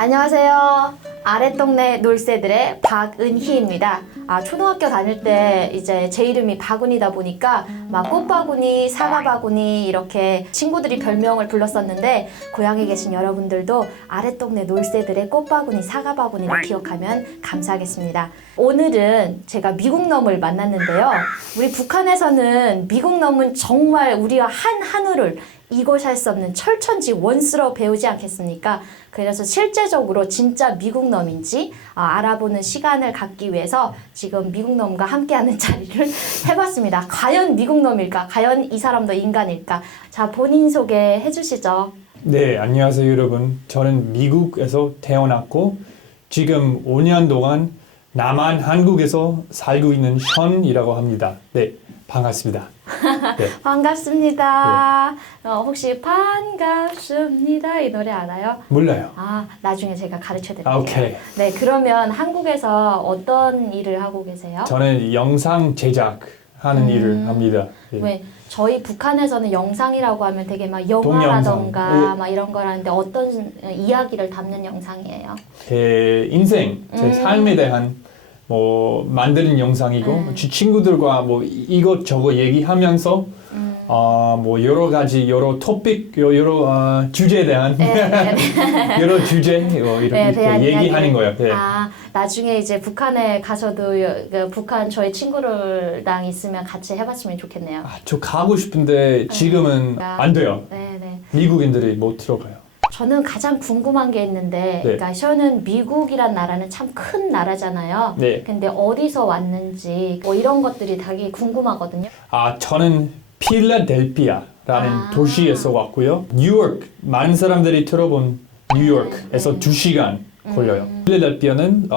안녕하세요. 아랫동네 놀새들의 박은희입니다. 초등학교 다닐 때 이제 제 이름이 바구니다 보니까 막 꽃바구니, 사과바구니 이렇게 친구들이 별명을 불렀었는데 고향에 계신 여러분들도 아랫동네 놀새들의 꽃바구니, 사과바구니를 기억하면 감사하겠습니다. 오늘은 제가 미국놈을 만났는데요. 우리 북한에서는 미국놈은 정말 우리와 한 한우를 이곳 할 수 없는 철천지 원수로 배우지 않겠습니까? 그래서 실제적으로 진짜 미국놈인지 알아보는 시간을 갖기 위해서 지금 미국놈과 함께하는 자리를 해봤습니다. 과연 미국놈일까? 과연 이 사람도 인간일까? 자, 본인 소개해 주시죠. 네, 안녕하세요 여러분. 저는 미국에서 태어났고 지금 5년 동안 남한 한국에서 살고 있는 션이라고 합니다. 네, 반갑습니다. 네. 반갑습니다. 혹시 반갑습니다 이 노래 알아요? 몰라요. 나중에 제가 가르쳐 드릴게요. 오케이. 네, 그러면 한국에서 어떤 일을 하고 계세요? 저는 영상 제작하는 일을 합니다. 네. 왜 저희 북한에서는 영상이라고 하면 되게 막 동영상. 영화라던가 네. 막 이런 거라는데 어떤 이야기를 담는 영상이에요? 제 인생, 제 삶에 대한 뭐 만드는 영상이고 친구들과 뭐 이것저것 얘기하면서 뭐 여러 가지 여러 토픽 여러 주제에 대한 여러 주제 뭐 이렇게 대한 얘기하는 거예요. 네. 나중에 이제 북한에 가서도 북한 저희 친구들랑 있으면 같이 해봤으면 좋겠네요. 저 가고 싶은데 지금은 안 돼요. 네. 미국인들이 못 들어가요. 저는 가장 궁금한 게 있는데, 네. 그러니까 저는 미국이란 나라는 참 큰 나라잖아요. 네. 근데 어디서 왔는지 뭐 이런 것들이 되게 궁금하거든요. 저는 필라델피아라는 도시에서 왔고요. 뉴욕, 많은 사람들이 들어본 뉴욕에서 2시간 걸려요. 필라델피아는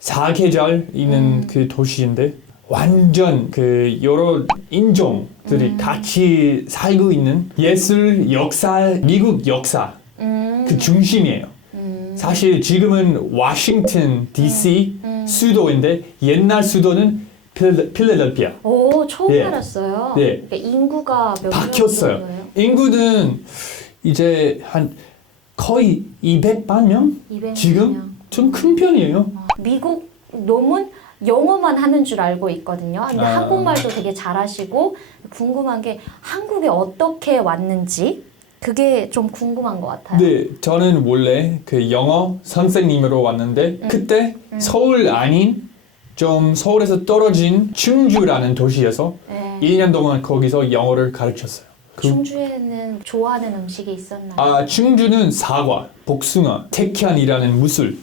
사계절 있는 그 도시인데 완전 그 여러 인종들이 같이 살고 있는 예술, 역사, 미국 역사 그 중심이에요. 사실 지금은 워싱턴 DC 수도인데 옛날 수도는 필라델피아. 오, 처음 네. 알았어요. 네. 그러니까 인구가 몇 명 바뀌었어요. 정도예요? 인구는 이제 한 거의 200만 명? 200만 지금 명. 좀 큰 편이에요. 미국 놈은 영어만 하는 줄 알고 있거든요. 근데 한국말도 되게 잘하시고 궁금한 게 한국에 어떻게 왔는지 그게 좀 궁금한 것 같아요. 네, 저는 원래 그 영어 선생님으로 왔는데 그때 서울 아닌 좀 서울에서 떨어진 충주라는 도시에서 네. 1년 동안 거기서 영어를 가르쳤어요. 충주에는 좋아하는 음식이 있었나요? 충주는 사과, 복숭아, 택현이라는 무술.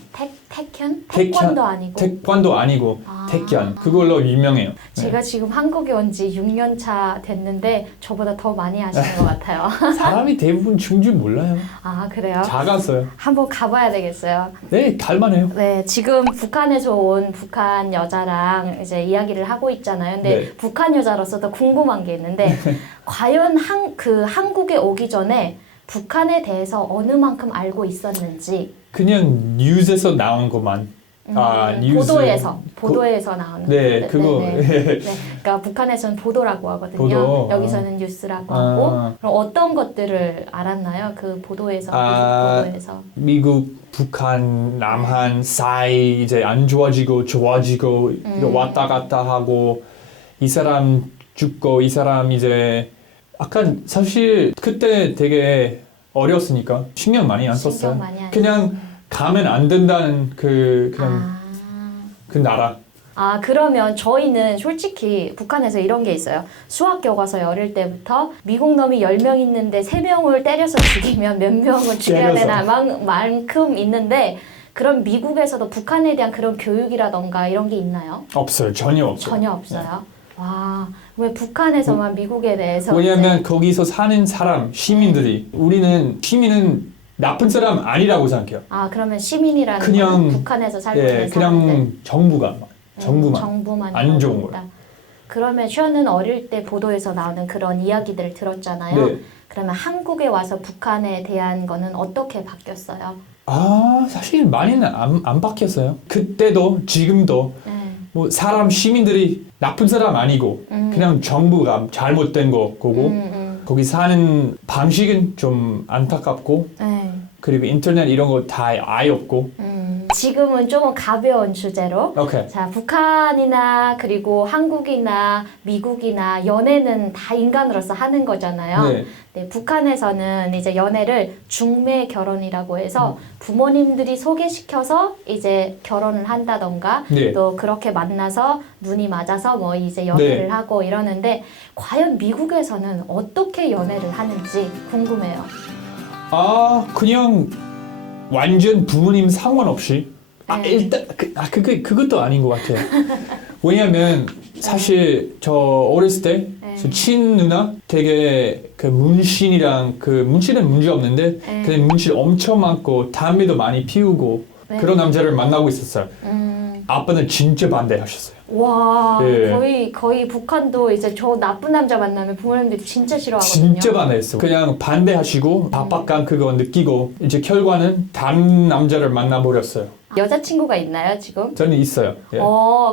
택현? 태권도 아니고? 태권도 아니고 택현. 그걸로 유명해요. 제가 지금 한국에 온 지 6년 차 됐는데 저보다 더 많이 아시는 것 같아요. 사람이 대부분 충주 몰라요. 그래요? 작았어요. 한번 가봐야 되겠어요. 네, 갈만해요. 네, 지금 북한에서 온 북한 여자랑 이제 이야기를 하고 있잖아요. 근데 네. 북한 여자로서도 궁금한 게 있는데 과연 한국에 오기 전에 북한에 대해서 어느 만큼 알고 있었는지 그냥 뉴스에서 나온 것만. 뉴스. 보도에서 나오는 네, 그거. 네. 그러니까 북한에서는 보도라고 하거든요. 보도. 여기서는 뉴스라고 하고 그럼 어떤 것들을 알았나요? 그 보도에서 미국 보도에서 미국, 북한, 남한 사이 이제 안 좋아지고 좋아지고 왔다 갔다 하고 이 사람 죽고 이 사람 이제 사실 그때 되게 어렸으니까 신경 많이 안 썼어요. 그냥 가면 안 된다는 그 나라. 그러면 저희는 솔직히 북한에서 이런 게 있어요. 수학 교과서에 어릴 때부터 미국 놈이 10명 있는데 3명을 때려서 죽이면 몇 명을 죽여야 되나 만큼 있는데 그럼 미국에서도 북한에 대한 그런 교육이라던가 이런 게 있나요? 없어요. 전혀 없어요. 전혀 없어요. 와, 왜 북한에서만 미국에 대해서 왜냐하면 거기서 사는 사람, 시민들이 시민은 나쁜 사람 아니라고 생각해요. 그러면 시민이라는 그냥 건 북한에서 살고 있는 그냥 사람들 정부만 안 좋은 거예요. 그러면 션은 어릴 때 보도에서 나오는 그런 이야기들을 들었잖아요. 네. 그러면 한국에 와서 북한에 대한 거는 어떻게 바뀌었어요? 사실 많이는 안 바뀌었어요. 그때도 지금도 뭐 시민들이 나쁜 사람 아니고 그냥 정부가 잘못된 거고 거기 사는 방식은 좀 안타깝고 그리고 인터넷 이런 거 다 아예 없고. 지금은 좀 가벼운 주제로. 오케이. 자, 북한이나 그리고 한국이나 미국이나 연애는 다 인간으로서 하는 거잖아요. 네. 네, 북한에서는 이제 연애를 중매 결혼이라고 해서 부모님들이 소개시켜서 이제 결혼을 한다던가 네. 또 그렇게 만나서 눈이 맞아서 뭐 이제 연애를 네. 하고 이러는데 과연 미국에서는 어떻게 연애를 하는지 궁금해요. 아, 그냥 완전 부모님 상관없이. 네. 일단 그것도 아닌 것 같아요. 왜냐면 사실 저 어렸을 때 저 친누나 되게 그 문신이랑 그 문신은 문제 없는데 네. 근데 문신 엄청 많고 담배도 많이 피우고 네. 그런 남자를 만나고 있었어요. 아빠는 진짜 반대하셨어요. 와, 예. 거의 북한도 이제 저 나쁜 남자 만나면 부모님들이 진짜 싫어하거든요. 진짜 반대했어. 그냥 반대하시고 압박감 그거 느끼고 이제 결과는 다른 남자를 만나버렸어요. 여자친구가 있나요, 지금? 저는 있어요. 예.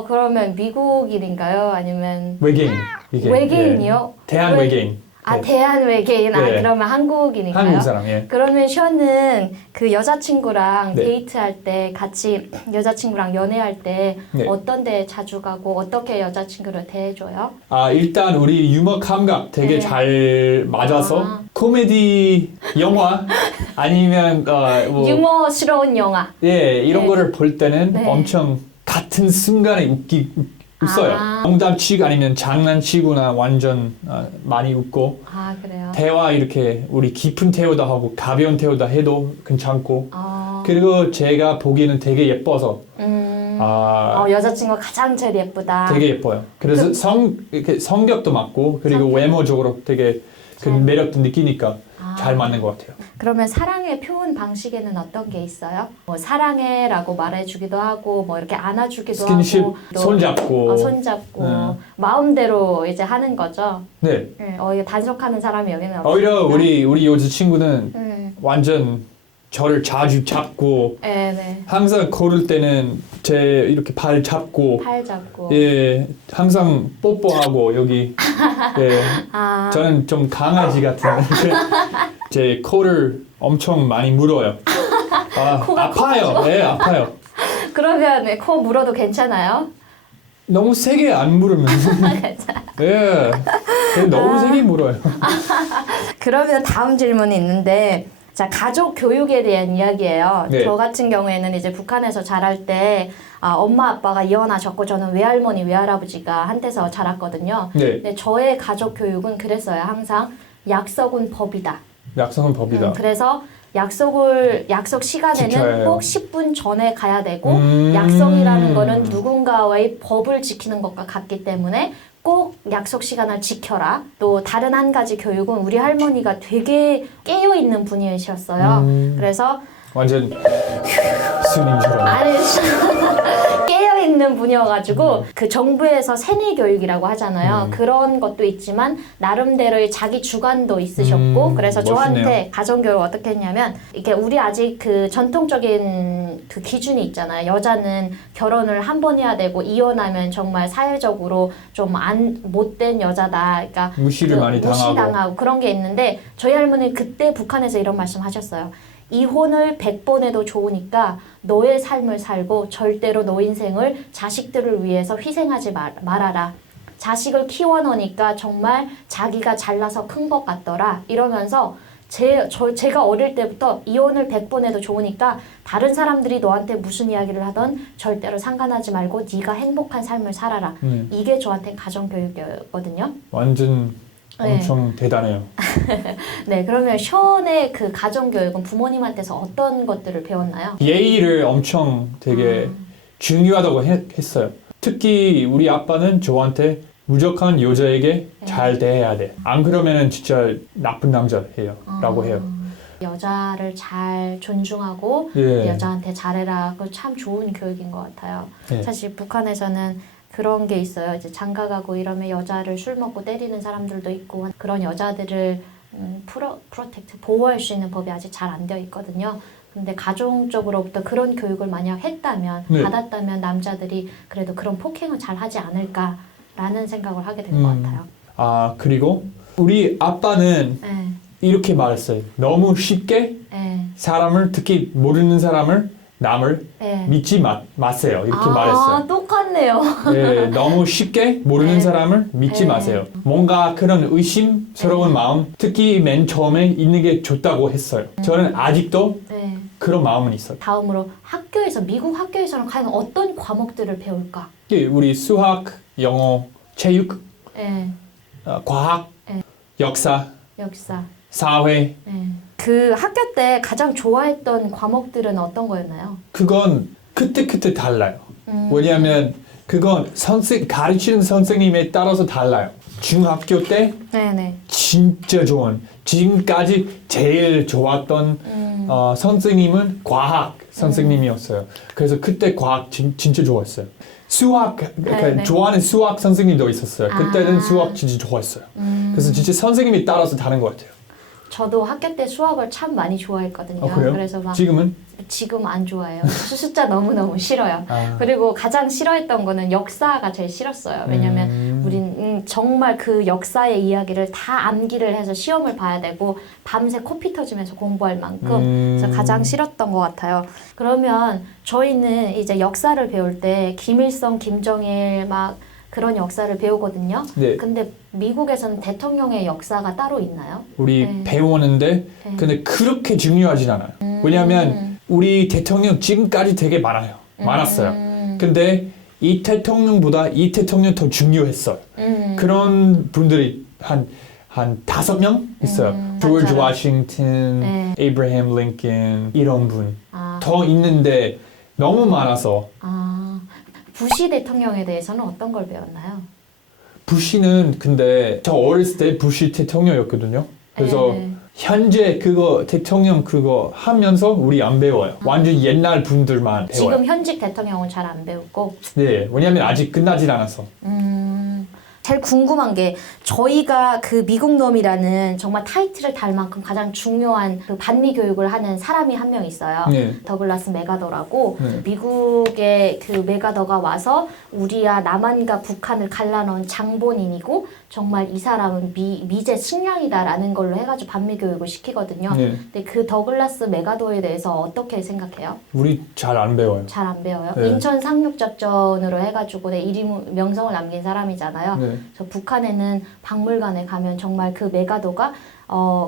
그러면 미국인인가요? 아니면 외계인. 외계인이요? 예. 대한 외계인. 아, 예. 대한 외계인. 아, 네. 그러면 한국인인가요? 한국 사람. 예. 그러면 션은 그 여자친구랑 네. 데이트할 때 같이 여자친구랑 연애할 때 네. 어떤 데 자주 가고 어떻게 여자친구를 대해줘요? 아, 일단 우리 유머 감각 되게 네. 잘 맞아서 코미디 영화 아니면 뭐 유머스러운 영화. 예, 이런 네. 거를 볼 때는 네. 엄청 같은 순간에 웃어요. 아. 농담치고 아니면 장난치고나 완전 많이 웃고 아, 그래요? 대화 이렇게 우리 깊은 대화도 하고 가벼운 대화도 해도 괜찮고 그리고 제가 보기에는 되게 예뻐서 여자친구가 가장 제일 예쁘다. 되게 예뻐요. 그래서 이렇게 성격도 맞고 그리고 외모적으로 되게 그 매력도 느끼니까 잘 맞는 것 같아요. 그러면 사랑의 표현 방식에는 어떤 게 있어요? 뭐 사랑해라고 말해주기도 하고 뭐 이렇게 안아주기도 스킨십, 하고 또 손잡고 손잡고 마음대로 이제 하는 거죠. 네. 이거 단속하는 사람이 여기는 없어요. 오히려 우리 여자친구는 완전 저를 자주 잡고 네. 항상 걸을 때는 제 이렇게 발 잡고 팔 잡고. 예 항상 뽀뽀하고 여기 예 저는 좀 강아지 같은 제 코를 엄청 많이 물어요. 코가 아파요. 예 아파요. 그러면 코 물어도 괜찮아요? 너무 세게 안 물으면 예 너무 세게 물어요. 그러면 다음 질문이 있는데. 자, 가족 교육에 대한 이야기예요. 네. 저 같은 경우에는 이제 북한에서 자랄 때 엄마 아빠가 이혼하셨고 저는 외할머니 외할아버지가 한테서 자랐거든요. 네. 근데 저의 가족 교육은 그랬어요. 항상 약속은 법이다. 약속은 법이다. 그래서 약속 시간에는 지켜야 해요. 꼭 10분 전에 가야 되고 약속이라는 거는 누군가와의 법을 지키는 것과 같기 때문에 꼭 약속 시간을 지켜라. 또 다른 한 가지 교육은 우리 할머니가 되게 깨어있는 분이셨어요. 그래서 완전 스님처럼. 아니 깨어있는 분이어가지고 그 정부에서 세뇌 교육이라고 하잖아요. 그런 것도 있지만 나름대로의 자기 주관도 있으셨고 그래서 멋있네요. 저한테 가정교육 어떻게 했냐면 이게 우리 아직 그 전통적인 그 기준이 있잖아요. 여자는 결혼을 한 번 해야 되고 이혼하면 정말 사회적으로 좀 못된 여자다. 그러니까 무시를 많이 당하고. 무시당하고 그런 게 있는데 저희 할머니는 그때 북한에서 이런 말씀 하셨어요. 이혼을 100번 해도 좋으니까 너의 삶을 살고 절대로 너 인생을 자식들을 위해서 희생하지 말아라. 자식을 키워놓으니까 정말 자기가 잘나서 큰 것 같더라. 이러면서 제가 어릴 때부터 이혼을 100번 해도 좋으니까 다른 사람들이 너한테 무슨 이야기를 하던 절대로 상관하지 말고 네가 행복한 삶을 살아라. 이게 저한테 가정교육이었거든요. 완전 엄청 대단해요. 네, 그러면 션의 그 가정교육은 부모님한테서 어떤 것들을 배웠나요? 예의를 엄청 되게 중요하다고 했어요. 특히 우리 아빠는 저한테 무조건 여자에게 잘 대해야 돼. 안 그러면은 진짜 나쁜 남자예요. 라고 해요. 여자를 잘 존중하고 예. 여자한테 잘해라. 그거 참 좋은 교육인 것 같아요. 예. 사실 북한에서는 그런 게 있어요. 이제 장가 가고 이러면 여자를 술 먹고 때리는 사람들도 있고 그런 여자들을 프로텍트 보호할 수 있는 법이 아직 잘 안 되어 있거든요. 근데 가정적으로부터 그런 교육을 만약 했다면 네. 받았다면 남자들이 그래도 그런 폭행을 잘 하지 않을까라는 생각을 하게 된 것 같아요. 그리고 우리 아빠는 네. 이렇게 말했어요. 너무 쉽게 네. 사람을 특히 모르는 사람을 남을 네. 믿지 마세요. 이렇게 말했어요. 똑같네요. 네, 너무 쉽게 모르는 네. 사람을 믿지 네. 마세요. 뭔가 그런 의심스러운 마음, 특히 맨 처음에 있는 게 좋다고 했어요. 저는 아직도 네. 그런 마음은 있어요. 다음으로 학교에서 미국 학교에서는 과연 어떤 과목들을 배울까? 우리 수학, 영어, 체육, 네. 과학, 네. 역사, 역사. 사회. 네. 그 학교 때 가장 좋아했던 과목들은 어떤 거였나요? 그건 그때 달라요. 왜냐하면 그건 가르치는 선생님에 따라서 달라요. 중학교 때 네네. 진짜 좋은, 지금까지 제일 좋았던 선생님은 과학 선생님이었어요. 그래서 그때 과학 진짜 좋아했어요. 수학, 네. 좋아하는 수학 선생님도 있었어요. 그때는 아. 수학 진짜 좋아했어요. 그래서 진짜 선생님에 따라서 다른 것 같아요. 저도 학교 때 수학을 참 많이 좋아했거든요. 그래요? 그래서 막 지금은? 지금 안 좋아해요. 숫자 너무너무 싫어요. 아. 그리고 가장 싫어했던 거는 역사가 제일 싫었어요. 왜냐면 우린 정말 그 역사의 이야기를 다 암기를 해서 시험을 봐야 되고 밤새 코피 터지면서 공부할 만큼 그래서 가장 싫었던 것 같아요. 그러면 저희는 이제 역사를 배울 때 김일성, 김정일 막 그런 역사를 배우거든요. 네. 근데 미국에서는 대통령의 역사가 따로 있나요? 우리 네. 배우는데 근데 그렇게 중요하진 않아요. 왜냐하면 우리 대통령 지금까지 되게 많았어요. 근데 이 대통령보다 이 대통령 더 중요했어요. 그런 분들이 한 5명 있어요. 조지 맞아요. 워싱턴, 네. 에이브라함 링컨 이런 분. 아. 더 있는데 너무 많아서 부시 대통령에 대해서는 어떤 걸 배웠나요? 부시는 근데 저 어렸을 때 부시 대통령이었거든요. 그래서 네. 현재 그거 대통령 그거 하면서 우리 안 배워요. 완전 옛날 분들만 배워요. 지금 현직 대통령은 잘 안 배우고 네, 왜냐면 아직 끝나질 않아서. 제일 궁금한 게 저희가 그 미국놈이라는 정말 타이틀을 달 만큼 가장 중요한 그 반미 교육을 하는 사람이 한 명 있어요. 네. 더글라스 메가더라고. 네. 미국의 그 메가더가 와서 우리야 남한과 북한을 갈라놓은 장본인이고 정말 이 사람은 미제 식량이다라는 걸로 해가지고 반미 교육을 시키거든요. 네. 근데 그 더글라스 메가더에 대해서 어떻게 생각해요? 우리 잘 안 배워요. 잘 안 배워요. 네. 인천 상륙작전으로 해가지고 내 명성을 남긴 사람이잖아요. 네. 저 북한에는 박물관에 가면 정말 그 메가더가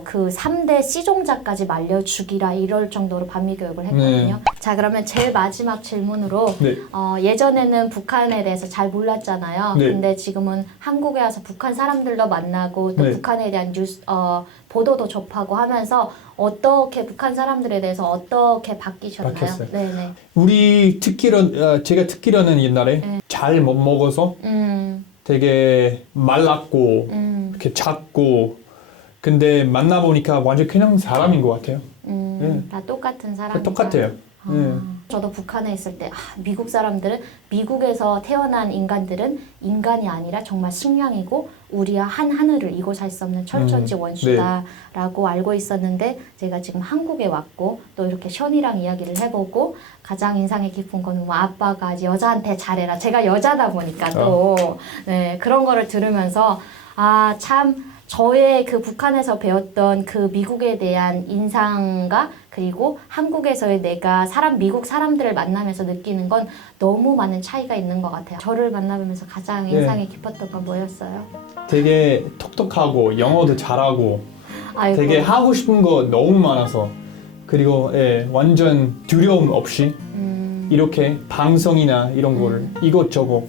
그 3대 C종자까지 말려 죽이라 이럴 정도로 반미 교육을 했거든요. 자, 그러면 제일 마지막 질문으로 네. 예전에는 북한에 대해서 잘 몰랐잖아요. 네. 근데 지금은 한국에 와서 북한 사람들도 만나고 또 네. 북한에 대한 뉴스 보도도 접하고 하면서 어떻게 북한 사람들에 대해서 어떻게 바뀌셨나요? 바뀌었어요. 네네. 우리 제가 듣기로는 옛날에 잘 못 먹어서 되게 말랐고 이렇게 작고 근데 만나보니까 완전 그냥 사람인 것 같아요. 다 똑같은 사람이죠. 똑같아요. 저도 북한에 있을 때 미국 사람들은 미국에서 태어난 인간들은 인간이 아니라 정말 식량이고 우리와 한 하늘을 이고 살 수 없는 철천지 원수다라고 알고 있었는데 제가 지금 한국에 왔고 또 이렇게 션이랑 이야기를 해보고 가장 인상이 깊은 거는 뭐 아빠가 여자한테 잘해라. 제가 여자다 보니까 또 네, 그런 거를 들으면서 참 저의 그 북한에서 배웠던 그 미국에 대한 인상과 그리고 한국에서의 내가 미국 사람들을 만나면서 느끼는 건 너무 많은 차이가 있는 것 같아요. 저를 만나면서 가장 인상이 깊었던 건 뭐였어요? 되게 똑똑하고 영어도 잘하고 아이고. 되게 하고 싶은 거 너무 많아서 그리고 완전 두려움 없이 이렇게 방송이나 이런 거를 이것저것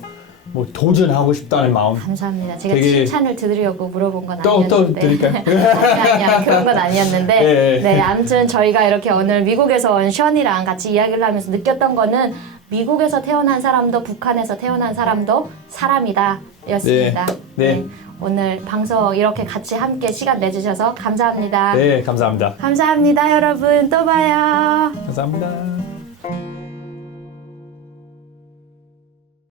뭐 도전하고 싶다는 마음. 감사합니다. 제가 되게 칭찬을 드리려고 물어본 건 또 아니었는데. 드릴까요? 아니야 그런 건 아니었는데. 네, 아무튼 저희가 이렇게 오늘 미국에서 온 션이랑 같이 이야기를 하면서 느꼈던 거는 미국에서 태어난 사람도 북한에서 태어난 사람도 사람이다 였습니다. 네. 오늘 방송 이렇게 같이 함께 시간 내주셔서 감사합니다. 네, 감사합니다. 감사합니다, 여러분. 또 봐요. 감사합니다.